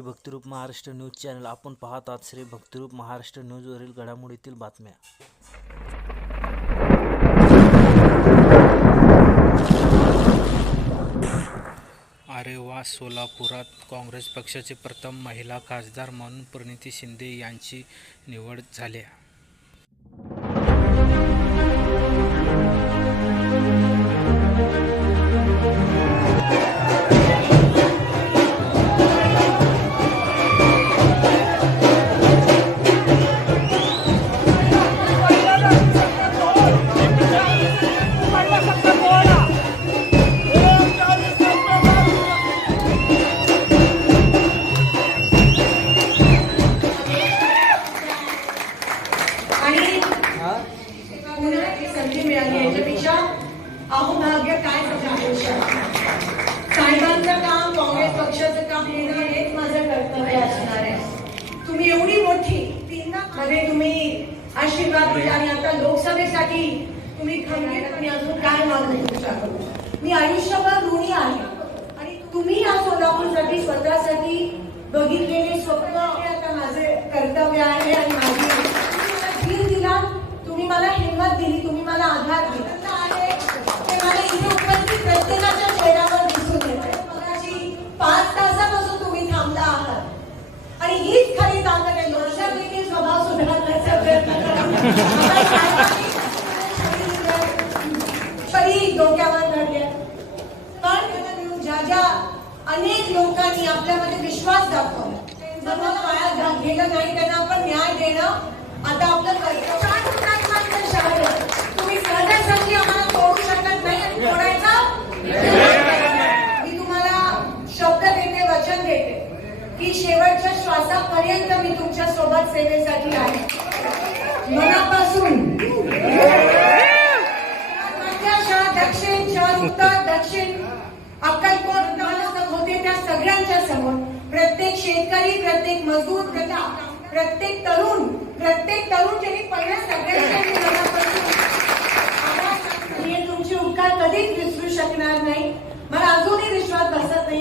Shri Bhaktirup Maharashtra news channel आपण पाहत आहात. श्री भक्तिरूप महाराष्ट्र न्यूजवरील घडामोडीतील बातम्या. अरे वा, सोलापुरात काँग्रेस पक्षाचे प्रथम महिला खासदार म्हणून प्रणिती शिंदे यांची निवड झाली. संधी मिळाली याच्यापेक्षा अहोभाग्य काय साहेबांचं काम, काँग्रेस पक्षाचं काम घेणं हेच माझं कर्तव्य असणार आहे. तुम्ही एवढी मोठी मध्ये तुम्ही आशीर्वाद दिला आणि आता लोकसभेसाठी तुम्ही खंबीरपणे अजून काय मागू शकतो. मी आयुष्यभर ऋणी आहे आणि तुम्ही या सोलापूरसाठी स्वतःसाठी बघितलेले स्वप्न आता माझे कर्तव्य आहे आणि माझी धीर दिला, तुम्ही मला हिंमत दिली, तुम्ही मला आधार दिला आहे. ते मला इथे उपस्थित प्रत्येकाच्या चेहऱ्यावर दिसून येते. मगाशी 5 तासापासून तुम्ही थांबला आहात आणि हीच खरी ताकद आहे. लोकशाहीतील स्वभाव सुधारण्याचा प्रयत्न करा. शरीर डोक्यावर धरले, पण ज्या अनेक लोकांनी आपल्यामध्ये विश्वास दाखवला, जमा वाया गेलं नाही, त्यांना आपण न्याय देणं आता आपलं कर्तव्य. तुम्ही सहजासहजी आम्हाला तोडू शकत नाही आणि तोडायचं. मी तुम्हाला शब्द देते, वचन देते की शेवटच्या श्वासापर्यंत मी तुमच्या सोबत सेवेसाठी आहे. मनापासून दक्षिण, शहर, उत्तर, दक्षिण, अक्कलकोट होते त्या सगळ्यांच्या समोर प्रत्येक शेतकरी, प्रत्येक मजदूर, प्रत्येक तरुण ज्यांनी पहिल्या सगळ्यांच्या तुमचे उपकार कधीच विसरू शकणार नाही. मला अजूनही विश्वास बसत नाही.